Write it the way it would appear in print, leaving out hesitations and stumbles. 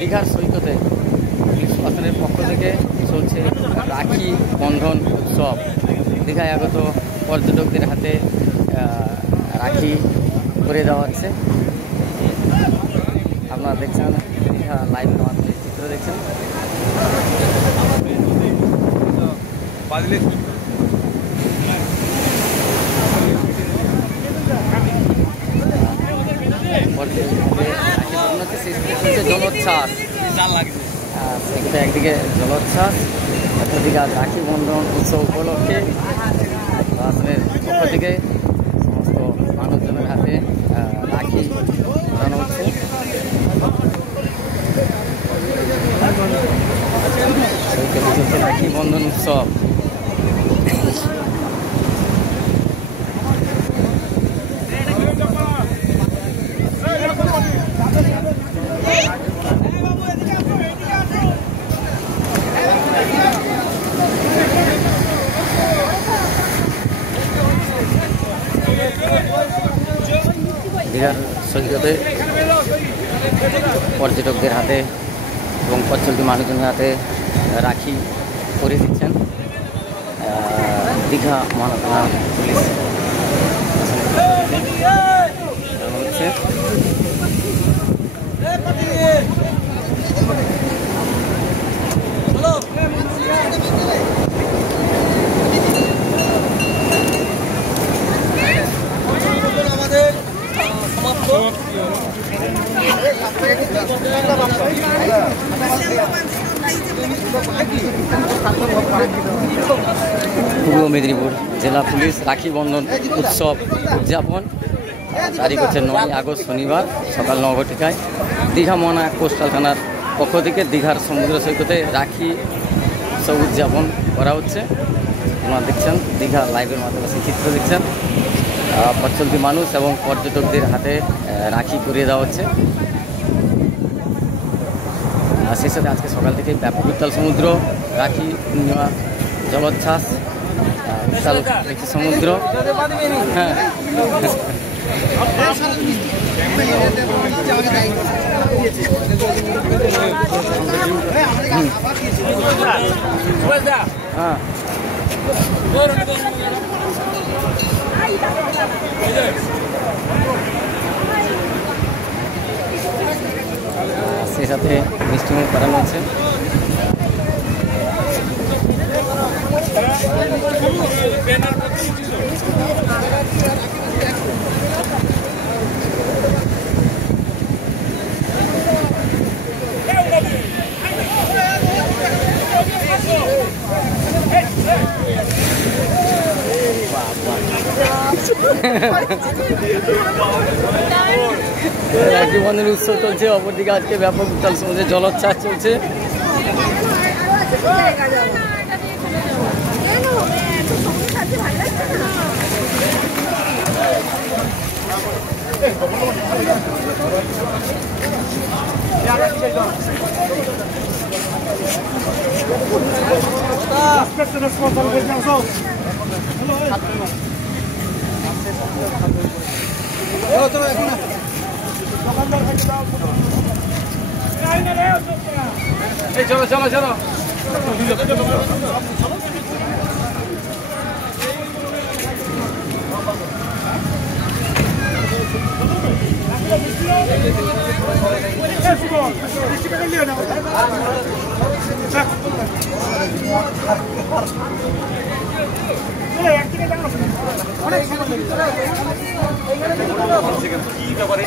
দীঘার সৈকতে পুলিশ প্রশাসনের পক্ষ থেকে চলছে রাখি বন্ধন উৎসব। দীঘায় আগত পর্যটকদের হাতে রাখি করে দেওয়া হচ্ছে। আপনারা দেখছেন দীঘা লাইভের মাধ্যমে চিত্র দেখছেন। জলোচ্ছ্বাস, একদিকে জলোচ্ছ্বাস, অন্যদিকে রাখি বন্ধন উৎসব উপলক্ষে প্রশাসনের পক্ষ থেকে সমস্ত মানুষজনের হাতে রাখি বানানো হচ্ছে। রাখি বন্ধন উৎসব। দীঘার সৈকতে পর্যটকদের হাতে এবং পথচলতি মানুষজনের হাতে রাখি করে দিচ্ছেন দীঘা মহানগর পুলিশ হচ্ছে। পূর্ব মেদিনীপুর জেলা পুলিশ রাখি বন্ধন উৎসব উদযাপন তারিখ হচ্ছে 9 আগস্ট শনিবার সকাল 9:00 দীঘা মহানগর কোস্টাল থানার পক্ষ থেকে দীঘার সমুদ্র সৈকতে রাখি উৎসব উদযাপন করা হচ্ছে। আপনারা দেখছেন দীঘা লাইভের মাধ্যমে সেই চিত্র দেখছেন। পথচলতি মানুষ এবং পর্যটকদের হাতে রাখি করিয়ে দেওয়া হচ্ছে। আর সেই সাথে আজকে সকাল থেকে ব্যাপক উত্তাল সমুদ্র, রাখি পূর্ণিমা, জলোচ্ছ্বাস, উত্তাল একটি সমুদ্র। হ্যাঁ, হ্যাঁ, সেই সাথে মিষ্টিমুখ করানো হচ্ছে। রাখি বন্ধন উৎসব চলছে, অপরদিকে আজকে ব্যাপক উত্তাল সমুদ্রে জলোচ্ছ্বাস চলছে। চলো চলো চলো কি ব্যাপারে